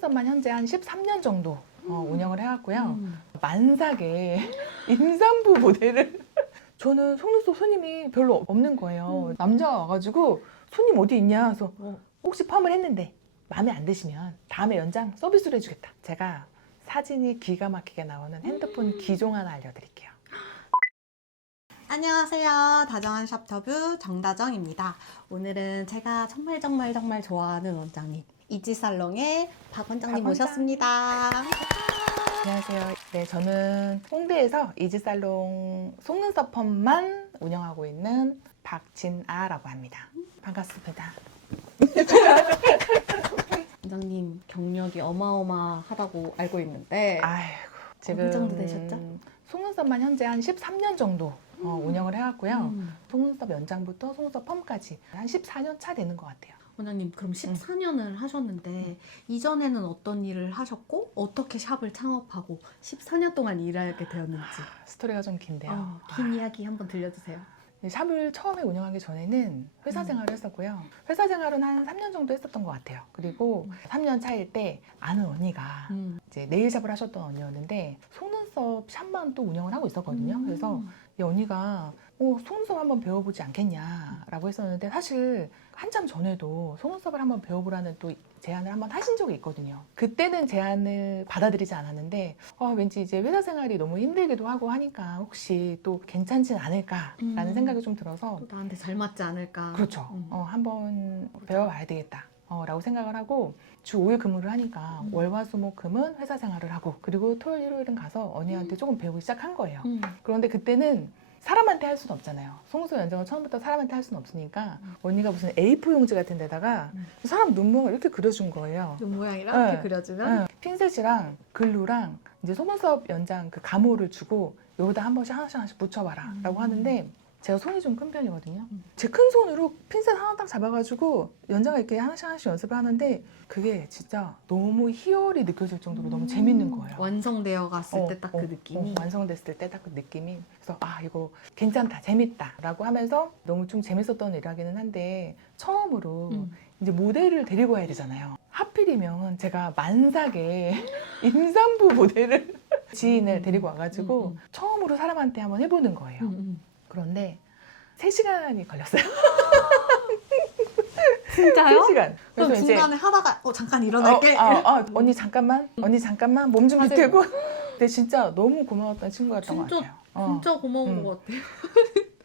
속눈썹만 현재 한 13년 정도 운영을 해왔고요. 만삭의 임산부 모델을 저는 속눈썹 손님이 별로 없는 거예요. 남자가 와가지고 손님 어디 있냐 해서 혹시 펌을 했는데 마음에 안 드시면 다음에 연장 서비스로 해주겠다. 제가 사진이 기가 막히게 나오는 핸드폰 기종 하나 알려드릴게요. 안녕하세요. 다정한 샵터뷰 정다정입니다. 오늘은 제가 정말 좋아하는 원장님 이지살롱의 박 원장님 모셨습니다. 안녕하세요. 네, 저는 홍대에서 이지살롱 속눈썹 펌만 운영하고 있는 박진아라고 합니다. 반갑습니다. 원장님 경력이 어마어마하다고 알고 있는데 아이고, 지금 어느 정도 되셨죠? 속눈썹만 현재 한 13년 정도 운영을 해왔고요. 속눈썹 연장부터 속눈썹 펌까지 한 14년 차 되는 것 같아요. 원장님 그럼 14년을 하셨는데 이전에는 어떤 일을 하셨고 어떻게 샵을 창업하고 14년 동안 일하게 되었는지 스토리가 좀 긴데요. 긴 이야기 한번 들려주세요. 샵을 처음에 운영하기 전에는 회사 생활을 했었고요. 회사 생활은 한 3년 정도 했었던 것 같아요. 그리고 3년 차일 때 아는 언니가 이제 네일샵을 하셨던 언니였는데 속눈썹 샵만 또 운영을 하고 있었거든요. 그래서 이 언니가 속눈썹 한번 배워보지 않겠냐라고 했었는데 사실 한참 전에도 속눈썹을 한번 배워보라는 또 제안을 한번 하신 적이 있거든요. 그때는 제안을 받아들이지 않았는데 왠지 이제 회사 생활이 너무 힘들기도 하고 하니까 혹시 또 괜찮진 않을까라는 생각이 좀 들어서 또 나한테 잘 맞지 않을까. 그렇죠. 한번 배워봐야 되겠다 라고 생각을 하고 주 5일 근무를 하니까 월화수목금은 회사 생활을 하고 그리고 토요일 일요일은 가서 언니한테 조금 배우기 시작한 거예요. 그런데 그때는 사람한테 할 수는 없잖아요. 속눈썹 연장을 처음부터 사람한테 할 수는 없으니까 언니가 무슨 A4 용지 같은 데다가 사람 눈목을 이렇게 그려준 거예요. 눈 모양이랑 이렇게 그려주면 핀셋이랑 글루랑 이제 속눈썹 연장 그 가모를 주고 여기다 한 번씩 하나씩 붙여봐라 라고 하는데 제가 손이 좀 큰 편이거든요. 제 큰 손으로 핀셋 하나 딱 잡아가지고 연장을 이렇게 하나씩 연습을 하는데 그게 진짜 너무 희열이 느껴질 정도로 너무 재밌는 거예요. 완성되어 갔을 때 딱 그 느낌이. 완성됐을 때 딱 그 느낌이. 그래서 이거 괜찮다, 재밌다 라고 하면서 너무 좀 재밌었던 일하기는 한데 처음으로 이제 모델을 데리고 와야 되잖아요. 하필이면 제가 만삭의 임산부 모델을 지인을 데리고 와가지고 처음으로 사람한테 한번 해보는 거예요. 그런데 3시간이 걸렸어요. 진짜요? 3시간. 그럼 중간에 하다가 잠깐 일어날게. 언니 잠깐만 몸 좀 비틀고. 근데 진짜 너무 고마웠던 친구였던 것 같아요. 진짜 고마운 것 같아요.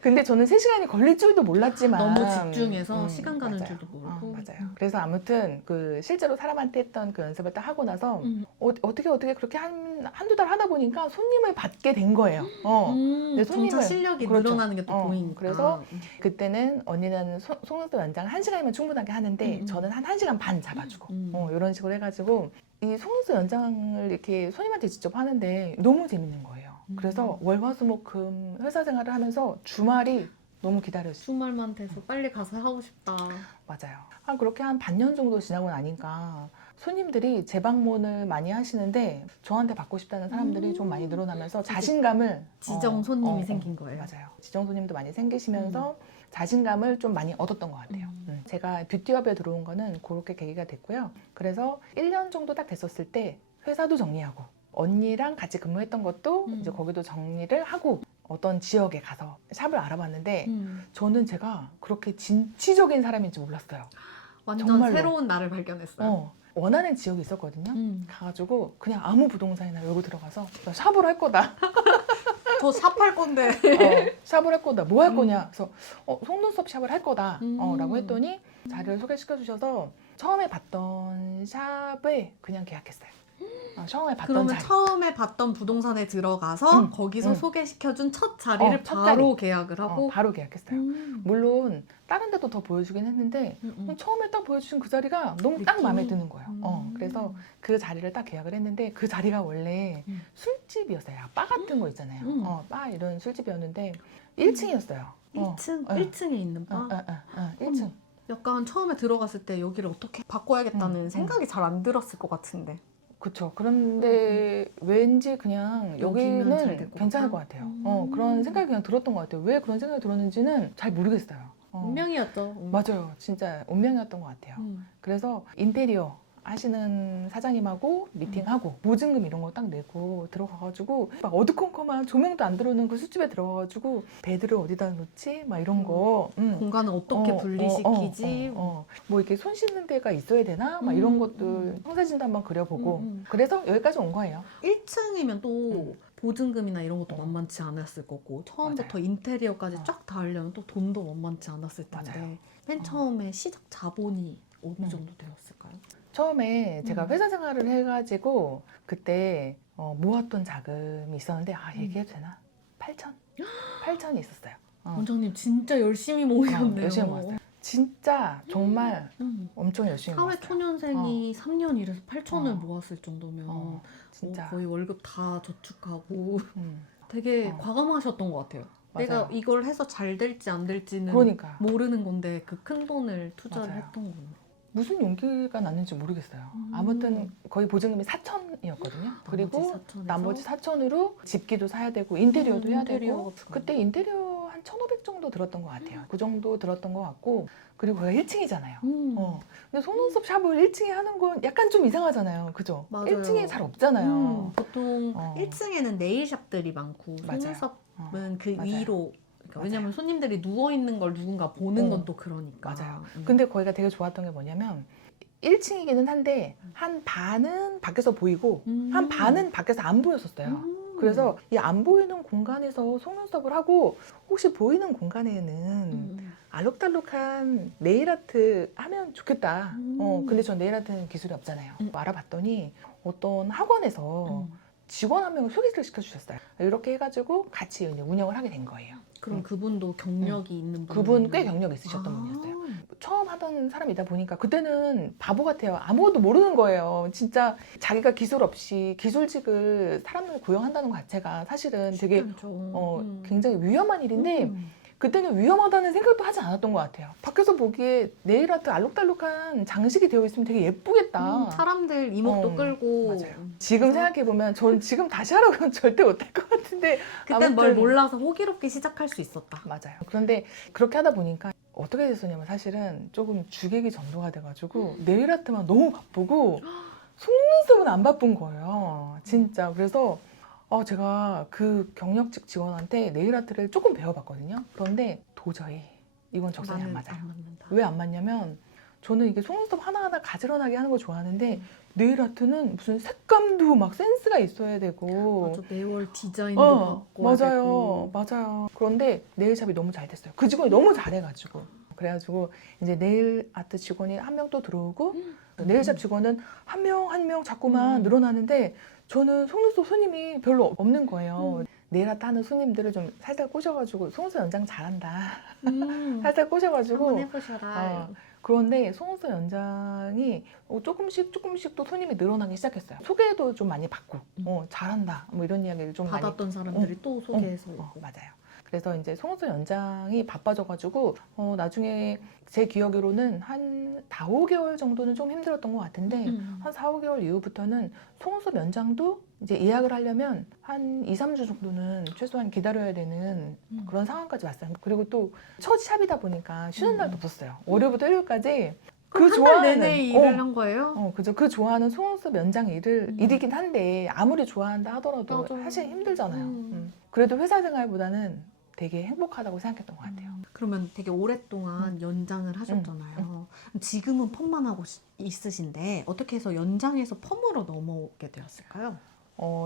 근데 저는 3시간이 걸릴 줄도 몰랐지만 너무 집중해서 시간 가는 맞아요. 줄도 모르고. 맞아요. 그래서 아무튼 그 실제로 사람한테 했던 그 연습을 딱 하고 나서 어떻게 그렇게 한두 달 하다 보니까 손님을 받게 된 거예요. 근데 점차 실력이 그렇죠. 늘어나는 게 또 보이니까. 그래서 그때는 언니는 속눈썹 연장 1시간이면 충분하게 하는데 저는 한 1시간 반 잡아주고 이런 식으로 해가지고 이 속눈썹 연장을 이렇게 손님한테 직접 하는데 너무 재밌는 거예요. 그래서 월화수목금 회사 생활을 하면서 주말이 너무 기다려지고 주말만 돼서 빨리 가서 하고 싶다. 맞아요. 그렇게 한 반년 정도 지나고 나니까 손님들이 재방문을 많이 하시는데 저한테 받고 싶다는 사람들이 좀 많이 늘어나면서 자신감을 지정 손님이 생긴 거예요. 맞아요. 지정 손님도 많이 생기시면서 자신감을 좀 많이 얻었던 것 같아요. 제가 뷰티업에 들어온 거는 그렇게 계기가 됐고요. 그래서 1년 정도 딱 됐었을 때 회사도 정리하고 언니랑 같이 근무했던 것도 이제 거기도 정리를 하고 어떤 지역에 가서 샵을 알아봤는데 저는 제가 그렇게 진취적인 사람인지 몰랐어요. 완전 정말로. 새로운 나를 발견했어요. 원하는 지역이 있었거든요. 가가지고 그냥 아무 부동산이나 여기 들어가서 나 샵을 할 거다. 저 샵 할 건데. 샵을 할 거다. 뭐 할 거냐? 그래서 속눈썹 샵을 할 거다. 라고 했더니 자리를 소개시켜 주셔서 처음에 봤던 샵에 그냥 계약했어요. 처음에 봤던 그러면 자리. 처음에 봤던 부동산에 들어가서 거기서 소개시켜준 첫 자리를 첫 바로 자리. 계약을 하고 바로 계약했어요. 물론 다른 데도 더 보여주긴 했는데 처음에 딱 보여주신 그 자리가 너무 딱 마음에 드는 거예요. 그래서 그 자리를 딱 계약을 했는데 그 자리가 원래 술집이었어요. 바 같은 거 있잖아요. 바 이런 술집이었는데 1층이었어요. 1층? 1층에 있는 바? 1층. 약간 처음에 들어갔을 때 여기를 어떻게 바꿔야겠다는 생각이 잘 안 들었을 것 같은데. 그쵸. 그런데 왠지 그냥 여기면 잘 여기는 될 것 괜찮을 같다? 것 같아요. 그런 생각이 그냥 들었던 것 같아요. 왜 그런 생각이 들었는지는 잘 모르겠어요. 운명이었죠. 맞아요. 진짜 운명이었던 것 같아요. 그래서 인테리어 하시는 사장님하고 미팅하고 보증금 이런 거 딱 내고 들어가가지고 막 어두컴컴한 조명도 안 들어오는 그 술집에 들어가가지고 배드를 어디다 놓지? 막 이런 거. 공간을 어떻게 분리시키지? 뭐 이렇게 손 씻는 데가 있어야 되나? 막 이런 것들 형사진도 한번 그려보고 그래서 여기까지 온 거예요. 1층이면 또 보증금이나 이런 것도 만만치 않았을 거고 처음부터 맞아요. 인테리어까지 쫙 다 하려면 또 돈도 만만치 않았을 텐데 맞아요. 맨 처음에 시작 자본이 어느 정도 되었을까요? 처음에 제가 회사 생활을 해가지고 그때 모았던 자금이 있었는데 얘기해도 되나? 8천? 8천이 있었어요. 원장님 진짜 열심히 모으셨네요. 열심히 모았어요. 진짜 정말 엄청 열심히 사회 모았어요. 초년생이 3년 일해서 8천을 모았을 정도면 진짜 거의 월급 다 저축하고 되게 어. 과감하셨던 것 같아요. 맞아요. 내가 이걸 해서 잘 될지 안 될지는 그러니까 모르는 건데 그 큰 돈을 투자를 맞아요. 했던 건데. 무슨 용기가 났는지 모르겠어요. 아무튼 거의 보증금이 4천이었거든요. 그리고 나머지 4천으로 집기도 사야 되고 인테리어도 해야 되고 그때 인테리어 한 1,500 정도 들었던 것 같아요. 그 정도 들었던 것 같고 그리고 거기가 1층이잖아요. 근데 속눈썹 샵을 1층에 하는 건 약간 좀 이상하잖아요. 그죠? 맞아요. 1층에 잘 없잖아요. 보통 1층에는 네일샵들이 많고 맞아요. 속눈썹은 그 맞아요. 위로 그러니까 맞아요. 왜냐면 손님들이 누워있는 걸 누군가 보는 건 또 그러니까. 맞아요. 근데 거기가 되게 좋았던 게 뭐냐면 1층이기는 한데 한 반은 밖에서 보이고 한 반은 밖에서 안 보였었어요. 그래서 이 안 보이는 공간에서 속눈썹을 하고 혹시 보이는 공간에는 알록달록한 네일아트 하면 좋겠다. 근데 전 네일아트는 기술이 없잖아요. 알아봤더니 어떤 학원에서 직원 한 명을 소개를 시켜주셨어요. 이렇게 해가지고 같이 이제 운영을 하게 된 거예요. 그럼 그분도 경력이 있는 분? 그분 꽤 경력 있으셨던 분이었어요. 처음 하던 사람이다 보니까 그때는 바보 같아요. 아무것도 모르는 거예요. 진짜 자기가 기술 없이 기술직을 사람을 고용한다는 것 자체가 사실은 되게 굉장히 위험한 일인데 그때는 위험하다는 생각도 하지 않았던 것 같아요. 밖에서 보기에 네일아트 알록달록한 장식이 되어 있으면 되게 예쁘겠다. 사람들 이목도 끌고. 맞아요. 지금 생각해보면 전 지금 다시 하라고는 절대 못할 것 같은데 그땐 뭘 몰라서 호기롭게 시작할 수 있었다. 맞아요. 그런데 그렇게 하다 보니까 어떻게 됐었냐면 사실은 조금 주객이 전도가 돼가지고 네일 아트만 너무 바쁘고 속눈썹은 안 바쁜 거예요. 진짜. 그래서 제가 그 경력직 직원한테 네일 아트를 조금 배워봤거든요. 그런데 도저히 이건 적성이 안 맞아요. 왜 안 맞냐면 저는 이게 속눈썹 하나하나 가지런하게 하는 거 좋아하는데 네일 아트는 무슨 색감도 막 센스가 있어야 되고 맞아, 매월 디자인도 바꿔야 되고. 맞아요. 그런데 네일샵이 너무 잘 됐어요. 그 직원이 너무 잘해가지고 그래가지고 이제 네일 아트 직원이 한 명 또 들어오고 네일샵 직원은 한 명 한 명 자꾸만 늘어나는데 저는 속눈썹 손님이 별로 없는 거예요. 네일 아트 하는 손님들을 좀 살살 꼬셔가지고 속눈썹 연장 잘한다. 살살 꼬셔가지고 한번 해보셔라. 그런데 속눈썹 연장이 조금씩 또 손님이 늘어나기 시작했어요. 소개도 좀 많이 받고 잘한다 뭐 이런 이야기를 좀 받았던 사람들이 또 소개해서 맞아요. 그래서 이제 속눈썹 연장이 바빠져가지고 나중에 제 기억으로는 한 4, 5개월 정도는 좀 힘들었던 것 같은데 한 4, 5개월 이후부터는 속눈썹 연장도 이제 예약을 하려면 한 2, 3주 정도는 최소한 기다려야 되는 그런 상황까지 왔어요. 그리고 또 첫 샵이다 보니까 쉬는 날도 없었어요. 월요일부터 일요일까지 그 좋아하는 내내 일을 한 거예요? 그죠. 그 좋아하는 속눈썹 연장 일이긴 한데 아무리 좋아한다 하더라도 맞아. 사실 힘들잖아요. 그래도 회사 생활보다는 되게 행복하다고 생각했던 것 같아요. 그러면 되게 오랫동안 연장을 하셨잖아요. 지금은 펌만 하고 있으신데 어떻게 해서 연장해서 펌으로 넘어오게 되었을까요?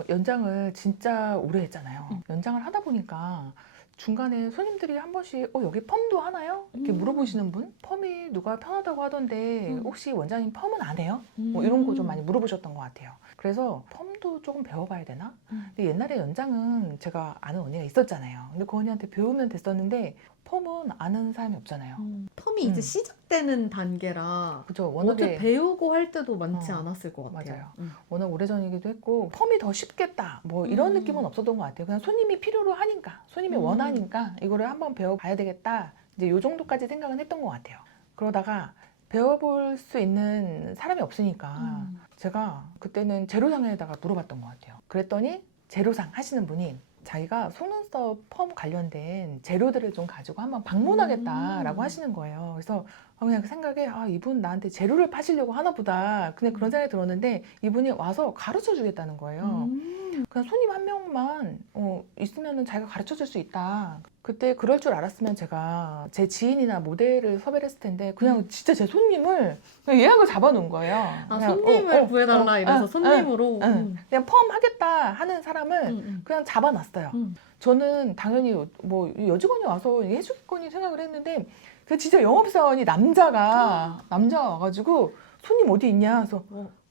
연장을 진짜 오래 했잖아요. 연장을 하다 보니까 중간에 손님들이 한 번씩 여기 펌도 하나요? 이렇게 물어보시는 분? 펌이 누가 편하다고 하던데 혹시 원장님 펌은 안 해요? 뭐 이런 거 좀 많이 물어보셨던 것 같아요. 그래서 펌도 조금 배워봐야 되나? 근데 옛날에 연장은 제가 아는 언니가 있었잖아요. 근데 그 언니한테 배우면 됐었는데 펌은 아는 사람이 없잖아요. 펌이 이제 시작되는 단계라 그죠. 워낙에 배우고 할 때도 많지 않았을 것 같아요. 맞아요. 워낙 오래전이기도 했고 펌이 더 쉽겠다 뭐 이런 느낌은 없었던 것 같아요. 그냥 손님이 필요로 하니까 손님이 원하니까 이거를 한번 배워봐야 되겠다 이제 요 정도까지 생각은 했던 것 같아요. 그러다가 배워볼 수 있는 사람이 없으니까 제가 그때는 재료상에다가 물어봤던 것 같아요. 그랬더니 재료상 하시는 분이 자기가 속눈썹 펌 관련된 재료들을 좀 가지고 한번 방문하겠다라고 하시는 거예요. 그래서 그냥 그 생각에 이분 나한테 재료를 파시려고 하나 보다. 그냥 그런 생각이 들었는데 이분이 와서 가르쳐 주겠다는 거예요. 그냥 손님 한 명만 있으면 자기가 가르쳐 줄 수 있다. 그때 그럴 줄 알았으면 제가 제 지인이나 모델을 섭외를 했을 텐데 그냥 진짜 제 손님을 그냥 예약을 잡아놓은 거예요. 그냥, 손님을 구해달라 이래서 손님으로. 그냥 펌 하겠다 하는 사람을 그냥 잡아놨어요. 저는 당연히 뭐 여직원이 와서 해주겠거니 생각을 했는데 그 진짜 영업사원이 남자가 와가지고 손님 어디 있냐 해서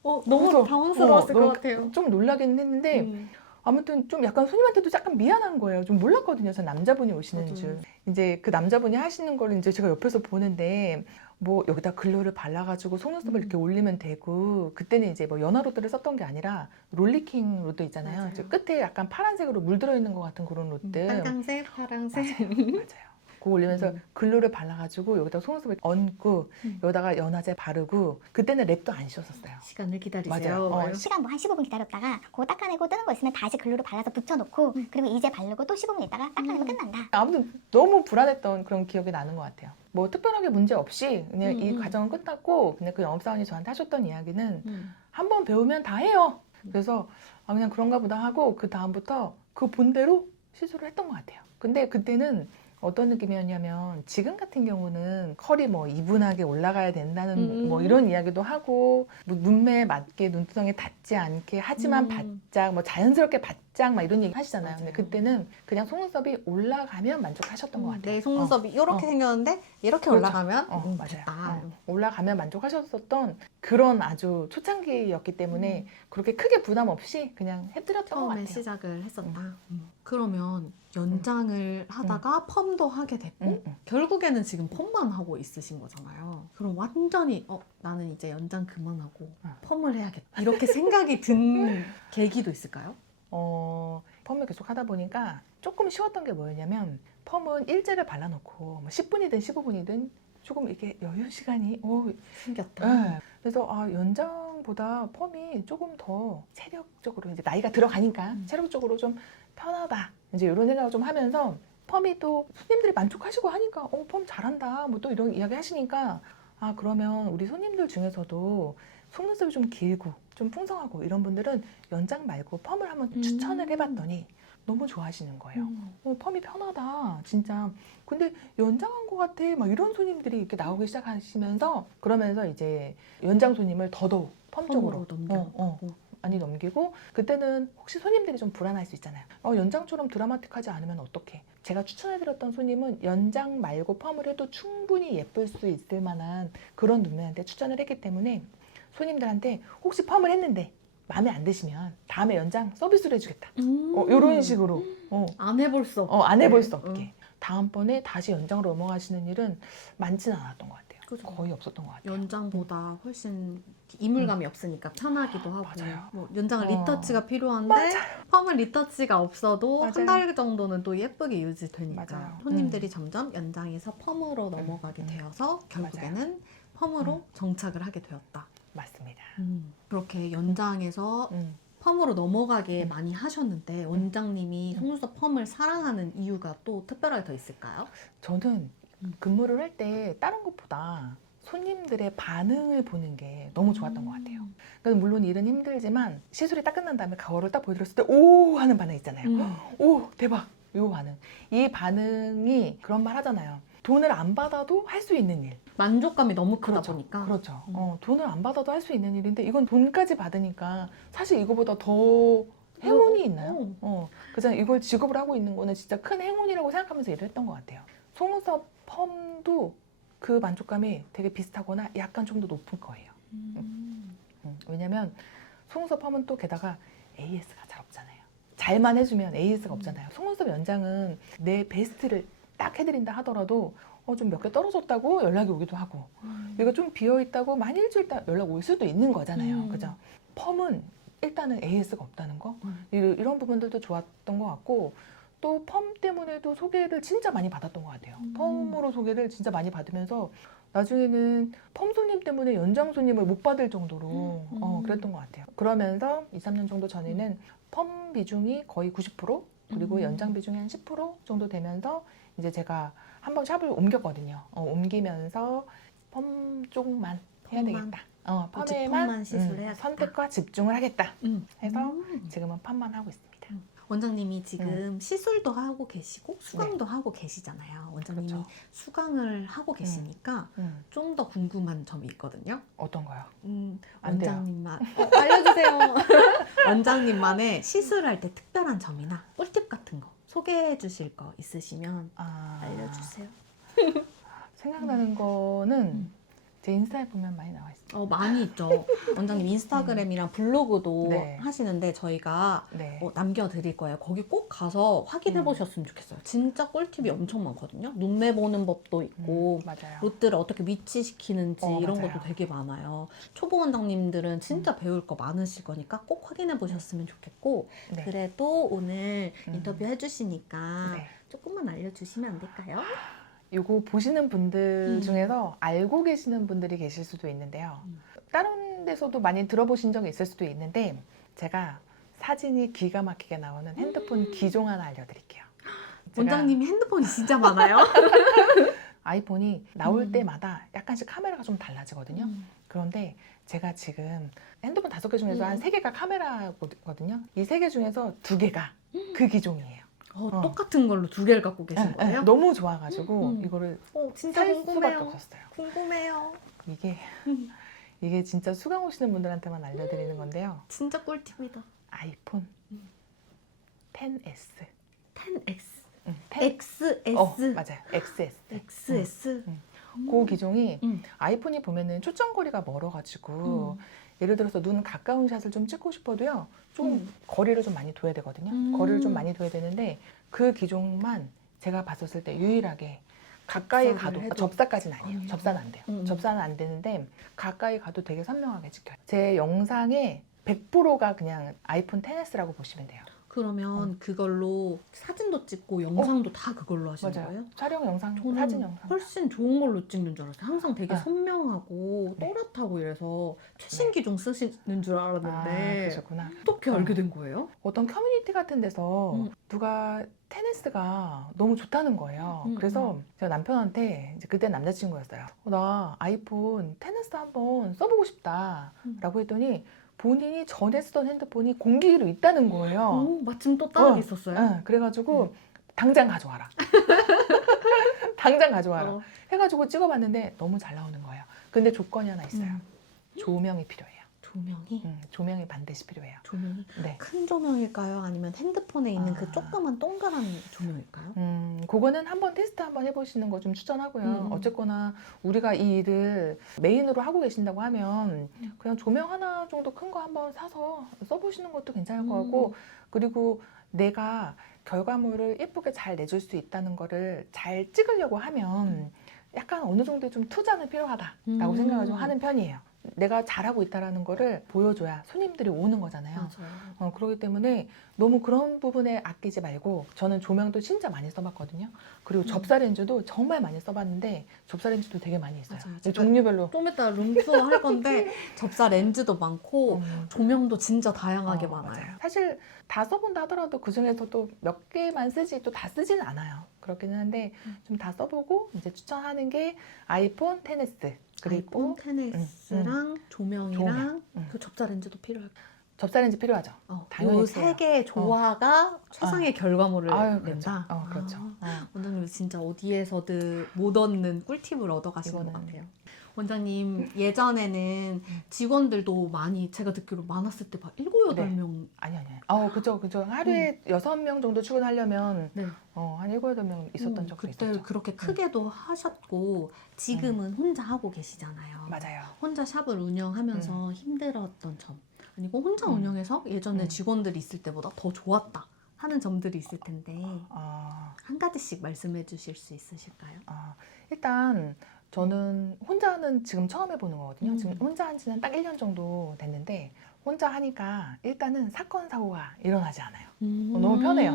너무 그래서, 당황스러웠을 것 같아요. 좀 놀라긴 했는데 아무튼 좀 약간 손님한테도 약간 미안한 거예요. 좀 몰랐거든요. 전 남자분이 오시는 맞아요. 줄. 이제 그 남자분이 하시는 걸 이제 제가 옆에서 보는데 뭐 여기다 글루를 발라가지고 속눈썹을 이렇게 올리면 되고 그때는 이제 뭐 연화 로드를 썼던 게 아니라 롤리킹 로드 있잖아요. 맞아요. 이제 끝에 약간 파란색으로 물들어 있는 것 같은 그런 로드. 빨강색, 파랑색. 맞아요. 그거 올리면서 글루를 발라가지고 여기다 속눈썹을 얹고 여기다가 연화제 바르고 그때는 랩도 안 씌웠었어요. 시간을 기다리세요. 맞아요. 시간 뭐 한 15분 기다렸다가 그거 닦아내고 뜨는 거 있으면 다시 글루로 발라서 붙여놓고 그리고 이제 바르고 또 15분 있다가 닦아내면 끝난다. 아무튼 너무 불안했던 그런 기억이 나는 것 같아요. 뭐 특별하게 문제 없이 그냥 이 과정은 끝났고 그냥 그 영업사원이 저한테 하셨던 이야기는 한 번 배우면 다 해요. 그래서 그냥 그런가 보다 하고 그 다음부터 그 본대로 시술을 했던 것 같아요. 근데 그때는 어떤 느낌이었냐면 지금 같은 경우는 컬이 뭐 이분하게 올라가야 된다는 뭐 이런 이야기도 하고 뭐 눈매에 맞게 눈두덩이 닿지 않게 하지만 바짝 뭐 자연스럽게 바짝 막 이런 얘기 하시잖아요. 근데 그때는 그냥 속눈썹이 올라가면 만족하셨던 것 같아요. 내 속눈썹이 이렇게 생겼는데 이렇게 그렇죠. 올라가면 맞아요. 됐다. 올라가면 만족하셨었던 그런 아주 초창기였기 때문에 그렇게 크게 부담 없이 그냥 해드렸던 것 처음에 같아요. 시작을 했었다. 그러면 연장을 하다가 펌도 하게 됐고 결국에는 지금 펌만 하고 있으신 거잖아요. 그럼 완전히 나는 이제 연장 그만하고 펌을 해야겠다 이렇게 생각이 든 계기도 있을까요? 펌을 계속 하다 보니까 조금 쉬웠던 게 뭐였냐면 펌은 일제를 발라놓고 뭐 10분이든 15분이든 조금 이렇게 여유 시간이 생겼다. 네. 그래서 연장보다 펌이 조금 더 체력적으로 이제 나이가 들어가니까 체력적으로 좀 편하다 이제 이런 생각을 좀 하면서 펌이 또 손님들이 만족하시고 하니까 펌 잘한다 뭐 또 이런 이야기 하시니까 그러면 우리 손님들 중에서도 속눈썹이 좀 길고 좀 풍성하고 이런 분들은 연장 말고 펌을 한번 추천을 해봤더니 너무 좋아하시는 거예요. 펌이 편하다 진짜. 근데 연장한 것 같아 막 이런 손님들이 이렇게 나오기 시작하시면서 그러면서 이제 연장 손님을 더더욱 펌 쪽으로 많이 넘기고 그때는 혹시 손님들이 좀 불안할 수 있잖아요. 연장처럼 드라마틱하지 않으면 어떡해. 제가 추천해드렸던 손님은 연장 말고 펌을 해도 충분히 예쁠 수 있을 만한 그런 눈매한테 추천을 했기 때문에 손님들한테 혹시 펌을 했는데 마음에 안 드시면 다음에 연장 서비스로 해주겠다. 이런 식으로 안 해볼 수 없게. 안 해볼 수 없게. 다음번에 다시 연장으로 넘어가시는 일은 많지는 않았던 것 같아요. 그죠. 거의 없었던 것 같아요. 연장보다 훨씬 이물감이 없으니까 편하기도 하고 맞아요. 뭐 연장은 리터치가 필요한데 맞아요. 펌은 리터치가 없어도 맞아요. 한 달 정도는 또 예쁘게 유지되니까 맞아요. 손님들이 점점 연장에서 펌으로 넘어가게 되어서 결국에는 펌으로 정착을 하게 되었다. 맞습니다. 그렇게 연장에서 펌으로 넘어가게 많이 하셨는데 원장님이 속눈썹 펌을 사랑하는 이유가 또 특별하게 더 있을까요? 저는 근무를 할 때 다른 것보다 손님들의 반응을 보는 게 너무 좋았던 것 같아요. 그러니까 물론 일은 힘들지만 시술이 딱 끝난 다음에 거울을 딱 보여드렸을 때 오 하는 반응 있잖아요. 오 대박 이 반응. 이 반응이 그런 말 하잖아요. 돈을 안 받아도 할 수 있는 일. 만족감이 너무 크다 그렇죠. 보니까 그렇죠. 돈을 안 받아도 할 수 있는 일인데 이건 돈까지 받으니까 사실 이거보다 더 행운이 있나요? 그래서 이걸 직업을 하고 있는 거는 진짜 큰 행운이라고 생각하면서 일을 했던 것 같아요. 속눈썹 펌도 그 만족감이 되게 비슷하거나 약간 좀 더 높을 거예요. 왜냐면 속눈썹 펌은 또 게다가 AS가 잘 없잖아요. 잘만 해주면 AS가 없잖아요. 속눈썹 연장은 내 베스트를 딱 해드린다 하더라도 좀 몇 개 떨어졌다고 연락이 오기도 하고 이거 좀 비어있다고 만 일주일 있다 연락 올 수도 있는 거잖아요. 그죠? 펌은 일단은 AS가 없다는 거 이런 부분들도 좋았던 것 같고 또 펌 때문에도 소개를 진짜 많이 받았던 것 같아요. 펌으로 소개를 진짜 많이 받으면서 나중에는 펌 손님 때문에 연장 손님을 못 받을 정도로 그랬던 것 같아요. 그러면서 2, 3년 정도 전에는 펌 비중이 거의 90% 그리고 연장 비중이 한 10% 정도 되면서 이제 제가 한번 샵을 옮겼거든요. 옮기면서 펌 쪽만 해야 펌만. 되겠다. 펌에만 펌만 시술해야겠다. 선택과 집중을 하겠다 해서 음. 지금은 펌만 하고 있습니다. 원장님이 지금 시술도 하고 계시고 수강도 하고 계시잖아요. 원장님이 그렇죠. 수강을 하고 계시니까 좀 더 궁금한 점이 있거든요. 어떤 거요? 안 돼요. 원장님만 알려주세요. 원장님만의 시술할 때 특별한 점이나 꿀팁 같은 거 소개해 주실 거 있으시면 알려주세요. 생각나는 거는 제 인스타에 보면 많이 나와 있어요. 많이 있죠. 원장님 인스타그램이랑 블로그도 네. 하시는데 저희가 네. 남겨드릴 거예요. 거기 꼭 가서 확인해 보셨으면 좋겠어요. 진짜 꿀팁이 엄청 많거든요. 눈매 보는 법도 있고 맞아요. 롯들을 어떻게 위치시키는지 이런 맞아요. 것도 되게 많아요. 초보 원장님들은 진짜 배울 거 많으실 거니까 꼭 확인해 보셨으면 좋겠고 네. 그래도 오늘 인터뷰 해주시니까 네. 조금만 알려주시면 안 될까요? 이거 보시는 분들 중에서 알고 계시는 분들이 계실 수도 있는데요. 다른 데서도 많이 들어보신 적이 있을 수도 있는데 제가 사진이 기가 막히게 나오는 핸드폰 기종 하나 알려드릴게요. 제가 원장님이 핸드폰이 진짜 많아요. 아이폰이 나올 때마다 약간씩 카메라가 좀 달라지거든요. 음. 그런데 제가 지금 핸드폰 5개 중에서 한 3개가 카메라거든요. 이 3개 중에서 2개가 그 기종이에요. 똑같은 걸로 2개를 갖고 계신 거예요? 너무 좋아가지고 음. 이거를 진짜 살 수밖에 궁금해요. 없었어요. 궁금해요. 이게 진짜 수강 오시는 분들한테만 알려드리는 건데요. 진짜 꿀팁이다. 아이폰 10s. 10X. 10. XS. 맞아요. XS. XS. 그 기종이 음. 아이폰이 보면은 초점거리가 멀어가지고 예를 들어서 눈 가까운 샷을 좀 찍고 싶어도요. 좀 거리를 좀 많이 둬야 되거든요. 거리를 좀 많이 둬야 되는데 그 기종만 제가 봤었을 때 유일하게 가까이 가도 접사까지는 아니에요. 접사는 안 돼요. 접사는 안 되는데 가까이 가도 되게 선명하게 찍혀요. 제 영상의 100%가 그냥 아이폰 10s라고 보시면 돼요. 그러면 그걸로 사진도 찍고 영상도 다 그걸로 하시는 맞아요. 거예요? 촬영 영상, 저는 사진 영상. 훨씬 좋은 걸로 찍는 줄 알았어요. 항상 되게 네. 선명하고 네. 또렷하고 이래서 최신 기종 쓰시는 줄 알았는데 그러셨구나. 어떻게 알게 된 거예요? 어떤 커뮤니티 같은 데서 누가 테니스가 너무 좋다는 거예요. 그래서 제가 남편한테 이제 그때 남자친구였어요. 나 아이폰 테니스 한번 써보고 싶다 라고 했더니 본인이 전에 쓰던 핸드폰이 공기로 있다는 거예요. 오, 마침 또 따로 있었어요? 네, 그래가지고 당장 가져와라. 당장 가져와라. 해가지고 찍어봤는데 너무 잘 나오는 거예요. 근데 조건이 하나 있어요. 조명이 필요해요. 조명이? 조명이 반드시 필요해요. 조명이? 네. 큰 조명일까요? 아니면 핸드폰에 있는 그 조그만 동그란 조명일까요? 그거는 한번 테스트 한번 해보시는 거 좀 추천하고요. 어쨌거나 우리가 이 일을 메인으로 하고 계신다고 하면 그냥 조명 하나 정도 큰 거 한번 사서 써보시는 것도 괜찮을 것 같고 그리고 내가 결과물을 예쁘게 잘 내줄 수 있다는 거를 잘 찍으려고 하면 약간 어느 정도의 좀 투자는 필요하다라고 생각을 좀 하는 편이에요. 내가 잘하고 있다는 거를 보여줘야 손님들이 오는 거잖아요. 맞아요. 그렇기 때문에 너무 그런 부분에 아끼지 말고 저는 조명도 진짜 많이 써봤거든요. 그리고 접사렌즈도 정말 많이 써봤는데 접사렌즈도 되게 많이 있어요. 맞아요. 종류별로. 좀 이따 룸투어 할 건데 접사 렌즈도 많고 조명도 진짜 다양하게 많아요. 맞아요. 사실 다 써본다 하더라도 그 중에서 또 몇 개만 쓰지 또 다 쓰지는 않아요. 그렇기는 한데 좀 다 써보고 이제 추천하는 게 아이폰 10s 그리고 아이폰 10s랑 조명이랑 그 접사 렌즈도 필요할 접사렌즈 필요하죠. 당연히 세 개의 조화가 최상의 결과물을 그렇죠. 낸다. 그렇죠. 원장님 진짜 어디에서든 못 얻는 꿀팁을 얻어가시는 것 같아요. 원장님 예전에는 직원들도 많이 제가 듣기로 많았을 때 막 7, 8명 아니요. 그죠. 하루에 6명 정도 출근하려면 네. 한 7, 8명 있었던 적도 그때 있었죠. 그렇게 크게도 하셨고 지금은 혼자 하고 계시잖아요. 맞아요. 혼자 샵을 운영하면서 힘들었던 점 아니고 혼자 운영해서 예전에 직원들이 있을 때보다 더 좋았다 하는 점들이 있을 텐데 한 가지씩 말씀해 주실 수 있으실까요? 일단 저는 혼자는 지금 처음 해보는 거거든요. 지금 혼자 한 지는 딱 1년 정도 됐는데 혼자 하니까 일단은 사건, 사고가 일어나지 않아요. 너무 편해요.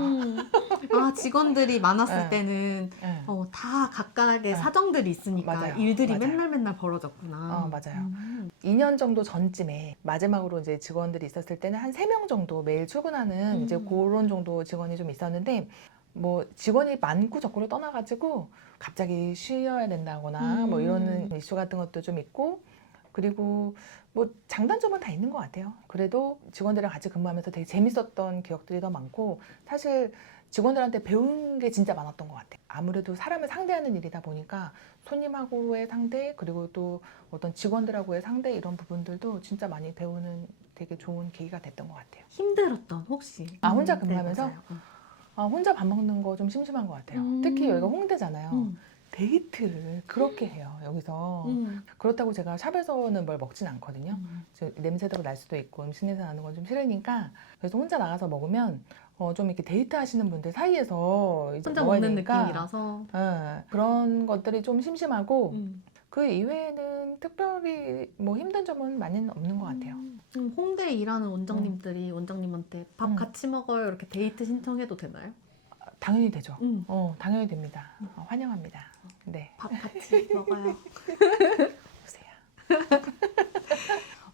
직원들이 많았을 네. 때는 네. 다 각각의 사정들이 있으니까 맞아요. 일들이 맞아요. 맨날 벌어졌구나. 맞아요. 2년 정도 전쯤에 마지막으로 이제 직원들이 있었을 때는 한 3명 정도 매일 출근하는 이제 그런 정도 직원이 좀 있었는데 뭐 직원이 많고 적고를 떠나가지고 갑자기 쉬어야 된다거나 뭐 이런 이슈 같은 것도 좀 있고, 그리고 뭐 장단점은 다 있는 것 같아요. 그래도 직원들이랑 같이 근무하면서 되게 재밌었던 기억들이 더 많고, 사실 직원들한테 배운 게 진짜 많았던 것 같아요. 아무래도 사람을 상대하는 일이다 보니까 손님하고의 상대, 그리고 또 어떤 직원들하고의 상대, 이런 부분들도 진짜 많이 배우는 되게 좋은 계기가 됐던 것 같아요. 힘들었던 혹시? 혼자 근무하면서? 네, 혼자 밥 먹는 거 좀 심심한 것 같아요. 특히 여기가 홍대잖아요. 데이트를 그렇게 해요, 여기서. 그렇다고 제가 샵에서는 뭘 먹진 않거든요. 냄새도 날 수도 있고 음식 냄새 나는 건 좀 싫으니까, 그래서 혼자 나가서 먹으면 좀 이렇게 데이트 하시는 분들 사이에서 이제 혼자 먹어야 먹는 되니까, 느낌이라서. 그런 것들이 좀 심심하고, 그 이외에는 특별히 뭐 힘든 점은 많이 없는 것 같아요. 홍대에 일하는 원장님들이 원장님한테 밥 같이 먹어요 이렇게 데이트 신청해도 되나요? 당연히 되죠. 당연히 됩니다. 환영합니다. 네. 밥 같이 먹어요. 보세요.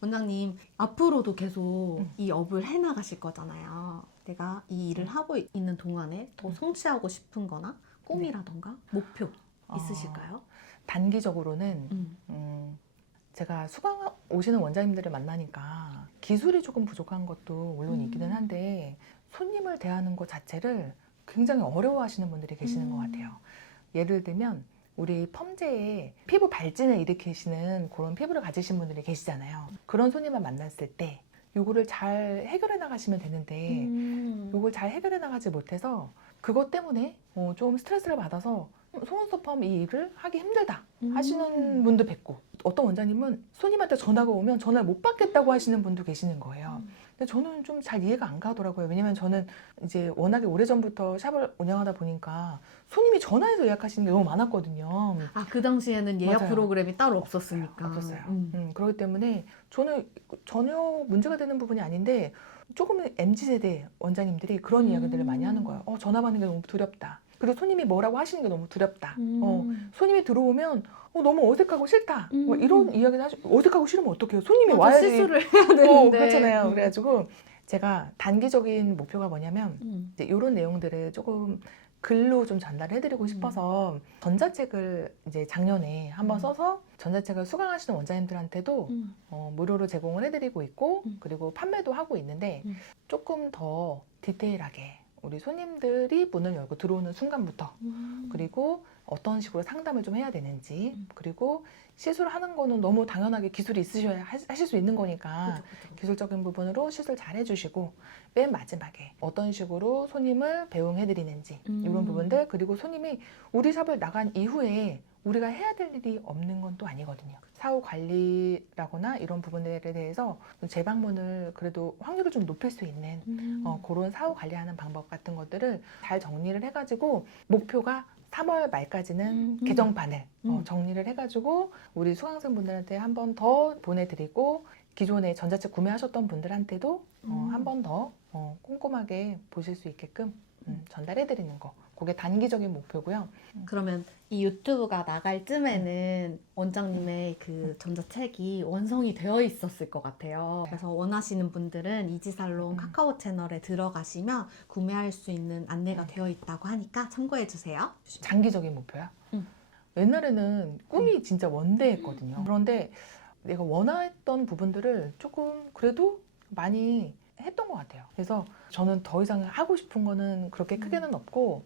원장님 앞으로도 계속 이 업을 해나가실 거잖아요. 내가 이 일을 하고 있는 동안에 더 성취하고 싶은 거나 꿈이라던가 목표 있으실까요? 단기적으로는 제가 수강 오시는 원장님들을 만나니까 기술이 조금 부족한 것도 물론 있기는 한데, 손님을 대하는 것 자체를 굉장히 어려워하시는 분들이 계시는 것 같아요. 예를 들면 우리 펌제에 피부 발진을 일으키시는 그런 피부를 가지신 분들이 계시잖아요. 그런 손님을 만났을 때 요거를 잘 해결해 나가시면 되는데, 요걸 잘 해결해 나가지 못해서 그것 때문에 좀 스트레스를 받아서 속눈썹 펌 이 일을 하기 힘들다 하시는 분도 뵙고, 어떤 원장님은 손님한테 전화가 오면 전화를 못 받겠다고 하시는 분도 계시는 거예요. 근데 저는 좀 잘 이해가 안 가더라고요. 왜냐면 저는 이제 워낙에 오래전부터 샵을 운영하다 보니까 손님이 전화해서 예약하시는 게 너무 많았거든요. 그 당시에는 예약 맞아요. 프로그램이 따로 없었으니까. 없었어요. 그렇기 때문에 저는 전혀 문제가 되는 부분이 아닌데, 조금은 MZ세대 원장님들이 그런 이야기들을 많이 하는 거예요. 전화 받는 게 너무 두렵다. 그리고 손님이 뭐라고 하시는 게 너무 두렵다. 손님이 들어오면 너무 어색하고 싫다. 뭐 이런 이야기를 하시고, 어색하고 싫으면 어떡해요? 손님이 맞아, 와야지. 실수를 해야 되는데. 그렇잖아요. 그래가지고 제가 단기적인 목표가 뭐냐면, 이제 이런 내용들을 조금 글로 좀 전달해드리고 싶어서 전자책을 이제 작년에 한번 써서 전자책을 수강하시는 원장님들한테도 무료로 제공을 해드리고 있고, 그리고 판매도 하고 있는데, 조금 더 디테일하게 우리 손님들이 문을 열고 들어오는 순간부터, 그리고 어떤 식으로 상담을 좀 해야 되는지, 그리고 시술을 하는 거는 너무 당연하게 기술이 있으셔야 하실 수 있는 거니까 그쵸. 기술적인 부분으로 시술 잘 해주시고, 맨 마지막에 어떤 식으로 손님을 배웅해 드리는지 이런 부분들, 그리고 손님이 우리 샵을 나간 이후에 우리가 해야 될 일이 없는 건 또 아니거든요. 사후 관리라거나 이런 부분들에 대해서 재방문을 그래도 확률을 좀 높일 수 있는 그런 사후 관리하는 방법 같은 것들을 잘 정리를 해가지고, 목표가 3월 말까지는 개정판을 정리를 해가지고 우리 수강생분들한테 한 번 더 보내드리고, 기존에 전자책 구매하셨던 분들한테도 한 번 더 꼼꼼하게 보실 수 있게끔 전달해드리는 거, 그게 단기적인 목표고요. 그러면 이 유튜브가 나갈 쯤에는 원장님의 그 전자책이 완성이 되어 있었을 것 같아요. 그래서 원하시는 분들은 이지살롱 카카오 채널에 들어가시면 구매할 수 있는 안내가 되어 있다고 하니까 참고해주세요. 장기적인 목표야. 옛날에는 꿈이 진짜 원대했거든요. 그런데 내가 원했던 부분들을 조금 그래도 많이 했던 것 같아요. 그래서 저는 더 이상 하고 싶은 거는 그렇게 크게는 없고,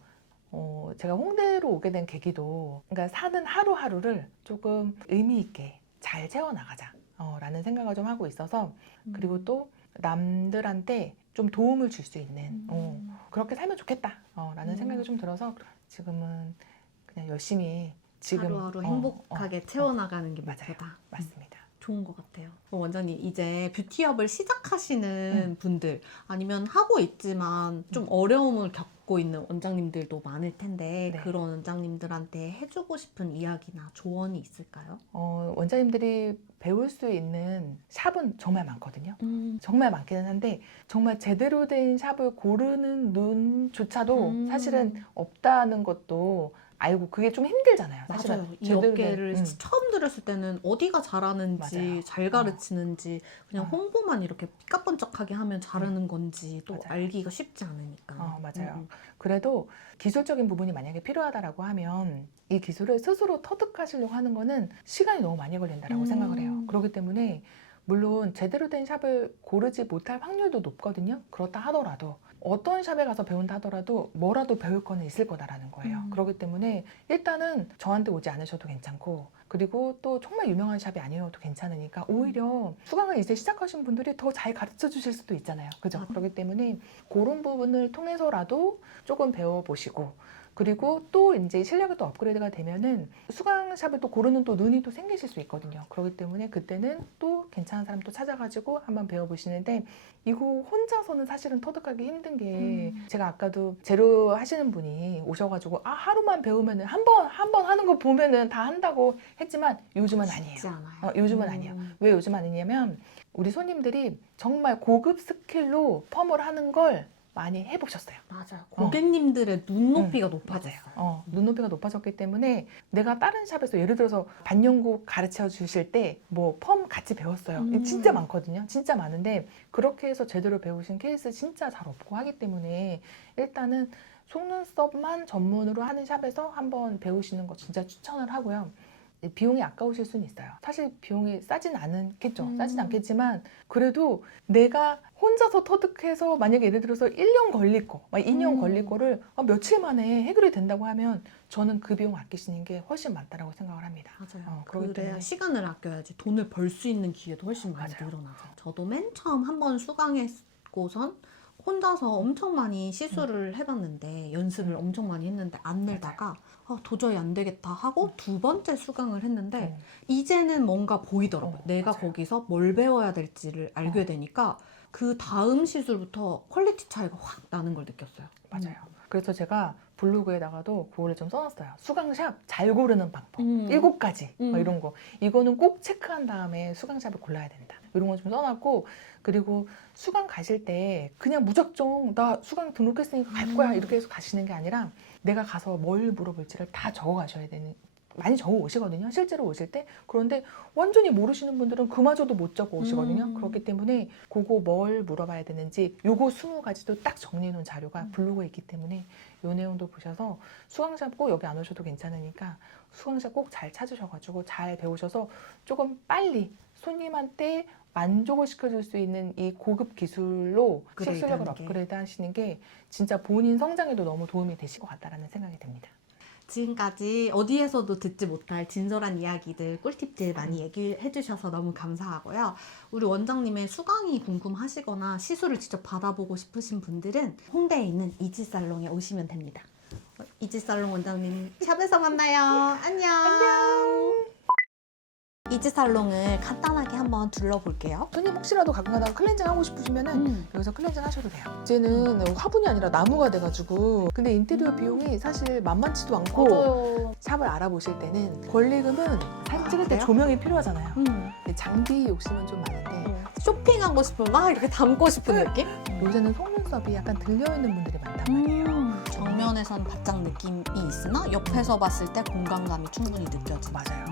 제가 홍대로 오게 된 계기도, 그러니까 사는 하루하루를 조금 의미 있게 잘 채워나가자 라는 생각을 좀 하고 있어서, 그리고 또 남들한테 좀 도움을 줄 수 있는 그렇게 살면 좋겠다 라는 생각이 좀 들어서, 지금은 그냥 열심히 지금 하루하루 행복하게 채워나가는 게 맞아요. 목표다. 맞습니다. 좋은 것 같아요. 원장님, 이제 뷰티업을 시작하시는 분들, 아니면 하고 있지만 좀 어려움을 겪고 있는 원장님들도 많을 텐데, 네. 그런 원장님들한테 해주고 싶은 이야기나 조언이 있을까요? 원장님들이 배울 수 있는 샵은 정말 많거든요. 정말 많기는 한데, 정말 제대로 된 샵을 고르는 눈조차도 사실은 없다는 것도 알고 그게 좀 힘들잖아요. 사실은. 맞아요. 이 제대로 업계를 된, 처음 들었을 때는 어디가 잘하는지 맞아요. 잘 가르치는지 그냥 어. 홍보만 이렇게 삐까뻔쩍하게 하면 잘하는 건지 또 맞아요. 알기가 쉽지 않으니까. 맞아요. 그래도 기술적인 부분이 만약에 필요하다라고 하면 이 기술을 스스로 터득하시려고 하는 거는 시간이 너무 많이 걸린다라고 생각을 해요. 그렇기 때문에 물론 제대로 된 샵을 고르지 못할 확률도 높거든요. 그렇다 하더라도 어떤 샵에 가서 배운다 하더라도 뭐라도 배울 거는 있을 거다라는 거예요. 그렇기 때문에 일단은 저한테 오지 않으셔도 괜찮고, 그리고 또 정말 유명한 샵이 아니어도 괜찮으니까 오히려 수강을 이제 시작하신 분들이 더 잘 가르쳐 주실 수도 있잖아요. 그죠? 맞아. 그렇기 때문에 그런 부분을 통해서라도 조금 배워보시고, 그리고 또 이제 실력이 또 업그레이드가 되면은 수강샵을 또 고르는 또 눈이 또 생기실 수 있거든요. 그렇기 때문에 그때는 또 괜찮은 사람 또 찾아가지고 한번 배워보시는데, 이거 혼자서는 사실은 터득하기 힘든 게 제가 아까도 제로 하시는 분이 오셔가지고 하루만 배우면은 한 번 하는 거 보면은 다 한다고 했지만 요즘은 아니에요. 쉽지 않아요. 요즘은 아니에요. 왜 요즘 아니냐면 우리 손님들이 정말 고급 스킬로 펌을 하는 걸 많이 해보셨어요. 맞아요. 고객님들의 눈높이가 높아졌어요. 눈높이가 높아졌기 때문에 내가 다른 샵에서 예를 들어서 반영구 가르쳐 주실 때 뭐 펌 같이 배웠어요. 이게 진짜 많거든요. 진짜 많은데 그렇게 해서 제대로 배우신 케이스 진짜 잘 없고 하기 때문에 일단은 속눈썹만 전문으로 하는 샵에서 한번 배우시는 거 진짜 추천을 하고요. 비용이 아까우실 수는 있어요. 사실 비용이 싸진 않겠죠. 싸진 않겠지만 그래도 내가 혼자서 터득해서 만약에 예를 들어서 1년 걸릴 거, 2년 걸릴 거를 며칠 만에 해결이 된다고 하면 저는 그 비용 아끼시는 게 훨씬 맞다라고 생각을 합니다. 맞아요. 그렇기 그래야 때문에. 시간을 아껴야지 돈을 벌 수 있는 기회도 훨씬 많이 맞아요. 늘어나죠. 저도 맨 처음 한번 수강했고선 혼자서 엄청 많이 시술을 해봤는데 연습을 엄청 많이 했는데 안 늘다가 도저히 안 되겠다 하고 두 번째 수강을 했는데 이제는 뭔가 보이더라고요. 내가 맞아요. 거기서 뭘 배워야 될지를 알게 되니까 그 다음 시술부터 퀄리티 차이가 확 나는 걸 느꼈어요. 맞아요. 그래서 제가 블로그에다가도 그거를 좀 써놨어요. 수강샵 잘 고르는 방법 7가지 이런 거. 이거는 꼭 체크한 다음에 수강샵을 골라야 된다. 이런 거 좀 써놨고, 그리고 수강 가실 때 그냥 무작정 나 수강 등록했으니까 갈 거야 이렇게 해서 가시는 게 아니라 내가 가서 뭘 물어볼지를 다 적어 가셔야 되는, 많이 적어 오시거든요. 실제로 오실 때. 그런데 완전히 모르시는 분들은 그마저도 못 적어 오시거든요. 그렇기 때문에 그거 뭘 물어봐야 되는지 요거 20가지도 딱 정리해 놓은 자료가 블로그에 있기 때문에 요 내용도 보셔서 수강샵 꼭 여기 안 오셔도 괜찮으니까 수강샵 꼭 잘 찾으셔가지고 잘 배우셔서 조금 빨리 손님한테 만족을 시켜줄 수 있는 이 고급 기술로 실력을 업그레이드 하시는 게 진짜 본인 성장에도 너무 도움이 되실 것 같다라는 생각이 듭니다. 지금까지 어디에서도 듣지 못할 진솔한 이야기들, 꿀팁들 많이 얘기해 주셔서 너무 감사하고요. 우리 원장님의 수강이 궁금하시거나 시술을 직접 받아보고 싶으신 분들은 홍대에 있는 이지살롱에 오시면 됩니다. 이지살롱 원장님 샵에서 만나요. 안녕. 이지살롱을 간단하게 한번 둘러볼게요. 손님 혹시라도 가끔 가다가 클렌징 하고 싶으시면은 여기서 클렌징 하셔도 돼요. 이제는 화분이 아니라 나무가 돼가지고, 근데 인테리어 비용이 사실 만만치도 않고 샵을 알아보실 때는 권리금은 사진 찍을 때 그래요? 조명이 필요하잖아요. 근데 장비 욕심은 좀 많은데 쇼핑하고 싶으면 막 이렇게 담고 싶은 느낌? 요새는 속눈썹이 약간 들려있는 분들이 많단 말이에요. 정면에선 바짝 느낌이 있으나 옆에서 봤을 때 공간감이 충분히 느껴지죠. 맞아요.